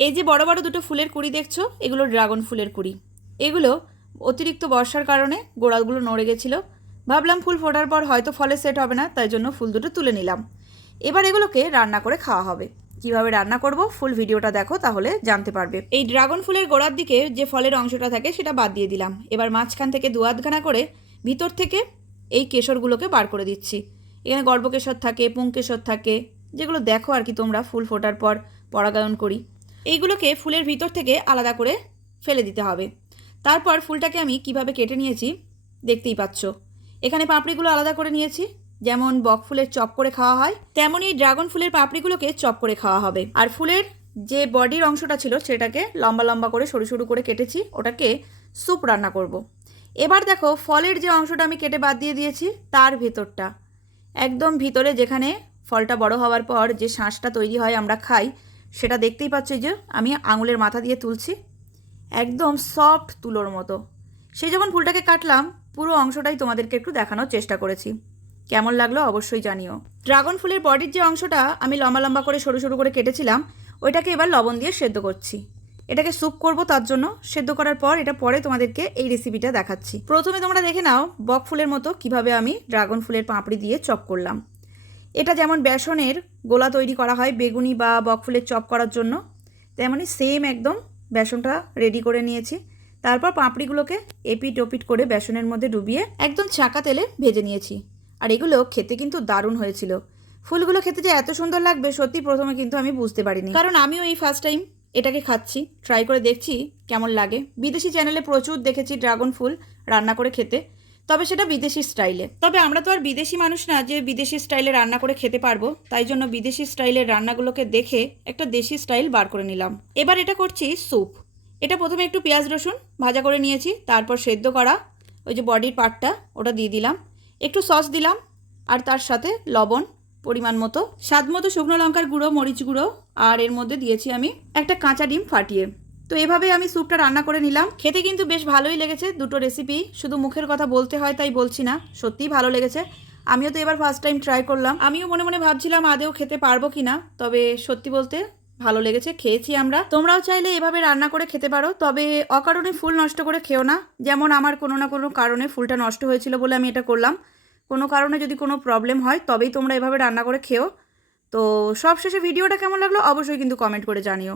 এই যে বড় বড় দুটো ফুলের কুড়ি দেখছ, এগুলো ড্রাগন ফুলের কুড়ি। এগুলো অতিরিক্ত বর্ষার কারণে গোড়াগুলো নড়ে গেছিল। ভাবলাম ফুল ফোটার পর হয়তো ফলে সেট হবে না, তাই জন্য ফুল দুটো তুলে নিলাম। এবার এগুলোকে রান্না করে খাওয়া হবে। কীভাবে রান্না করব ফুল ভিডিওটা দেখো, তাহলে জানতে পারবে। এই ড্রাগন ফুলের গোড়ার দিকে যে ফলের অংশটা থাকে, সেটা বাদ দিয়ে দিলাম। এবার মাঝখান থেকে দু আধখানা করে ভিতর থেকে এই কেশরগুলোকে বার করে দিচ্ছি। এখানে গর্ভকেশর থাকে, পুংকেশর থাকে, যেগুলো দেখো আর কি তোমরা ফুল ফোটার পর পরাগায়ন করি। এইগুলোকে ফুলের ভিতর থেকে আলাদা করে ফেলে দিতে হবে। তারপর ফুলটাকে আমি কীভাবে কেটে নিয়েছি দেখতেই পাচ্ছ। এখানে পাপড়িগুলো আলাদা করে নিয়েছি, যেমন বক ফুলের চপ করে খাওয়া হয়, তেমনই ড্রাগন ফুলের পাপড়িগুলোকে চপ করে খাওয়া হবে। আর ফুলের যে বডির অংশটা ছিল সেটাকে লম্বা লম্বা করে সরু সরু করে কেটেছি, ওটাকে স্যুপ রান্না করব। এবার দেখো ফলের যে অংশটা আমি কেটে বাদ দিয়ে দিয়েছি, তার ভেতরটা। একদম ভিতরে যেখানে ফলটা বড় হওয়ার পর যে শাঁসটা তৈরি হয় আমরা খাই সেটা দেখতেই পাচ্ছ যে, আমি আঙুলের মাথা দিয়ে তুলছি, একদম সফট তুলোর মতো। সেই যখন ফুলটাকে কাটলাম, পুরো অংশটাই তোমাদেরকে একটু দেখানোর চেষ্টা করেছি। কেমন লাগল অবশ্যই জানিও। ড্রাগন ফুলের বডির যে অংশটা আমি লম্বা লম্বা করে সরু সরু করে কেটেছিলাম, ওইটাকে এবার লবণ দিয়ে সেদ্ধ করছি। এটাকে স্যুপ করব তার জন্য। সেদ্ধ করার পর, এটা পরে তোমাদেরকে এই রেসিপিটা দেখাচ্ছি। প্রথমে তোমরা দেখে নাও বক ফুলের মতো কীভাবে আমি ড্রাগন ফুলের পাঁপড়ি দিয়ে চপ করলাম। এটা যেমন বেসনের গোলা তৈরি করা হয়, বেগুনি বা বকফুলের চপ করার জন্য তেমনই সেম একদম বেসনটা রেডি করে নিয়েছি। তারপর পাঁপড়িগুলোকে এপিট ওপিট করে বেসনের মধ্যে ডুবিয়ে একদম ছাঁকা তেলে ভেজে নিয়েছি। আর এগুলো খেতে কিন্তু দারুণ হয়েছিল। ফুলগুলো খেতে যে এত সুন্দর লাগবে, সত্যি প্রথমে কিন্তু আমি বুঝতে পারিনি। কারণ আমিও এই ফার্স্ট টাইম এটাকে খাচ্ছি। ট্রাই করে দেখছি কেমন লাগে। বিদেশি চ্যানেলে প্রচুর দেখেছি ড্রাগন ফুল রান্না করে খেতে। তবে সেটা বিদেশি স্টাইলে। তবে আমরা তো আর বিদেশি মানুষ না যে বিদেশি স্টাইলে রান্না করে খেতে পারব, তাই জন্য বিদেশি স্টাইলের রান্নাগুলোকে দেখে একটা দেশি স্টাইল বার করে নিলাম। এবার এটা করছি স্যুপ। এটা প্রথমে একটু পেঁয়াজ রসুন ভাজা করে নিয়েছি, তারপর সেদ্ধ করা ওই যে বডির পার্টটা ওটা দিয়ে দিলাম। একটু সস দিলাম, আর তার সাথে লবণ পরিমাণ মতো, স্বাদ মতো শুকনো লঙ্কার গুঁড়ো, মরিচ গুঁড়ো, আর এর মধ্যে দিয়েছি আমি একটা কাঁচা ডিম ফাটিয়ে। তো এভাবে আমি স্যুপটা রান্না করে নিলাম। খেতে কিন্তু বেশ ভালোই লেগেছে দুটো রেসিপি শুধু মুখের কথা বলতে হয় তাই বলছি না, সত্যিই ভালো লেগেছে। আমিও তো এবার ফার্স্ট টাইম ট্রাই করলাম। আমিও মনে মনে ভাবছিলাম আদেও খেতে পারব কি না তবে সত্যি বলতে ভালো লেগেছে, খেয়েছি আমরা। তোমরাও চাইলে এভাবে রান্না করে খেতে পারো, তবে অকারণে ফুল নষ্ট করে খেও না। যেমন আমার কোনো না কোনো কারণে ফুলটা নষ্ট হয়েছিল বলে আমি এটা করলাম। কোনো কারণে যদি কোনো প্রবলেম হয়, তবেই তোমরা এভাবে রান্না করে খেও। তো সবশেষে ভিডিওটা কেমন লাগল, অবশ্যই কিন্তু কমেন্ট করে জানিও।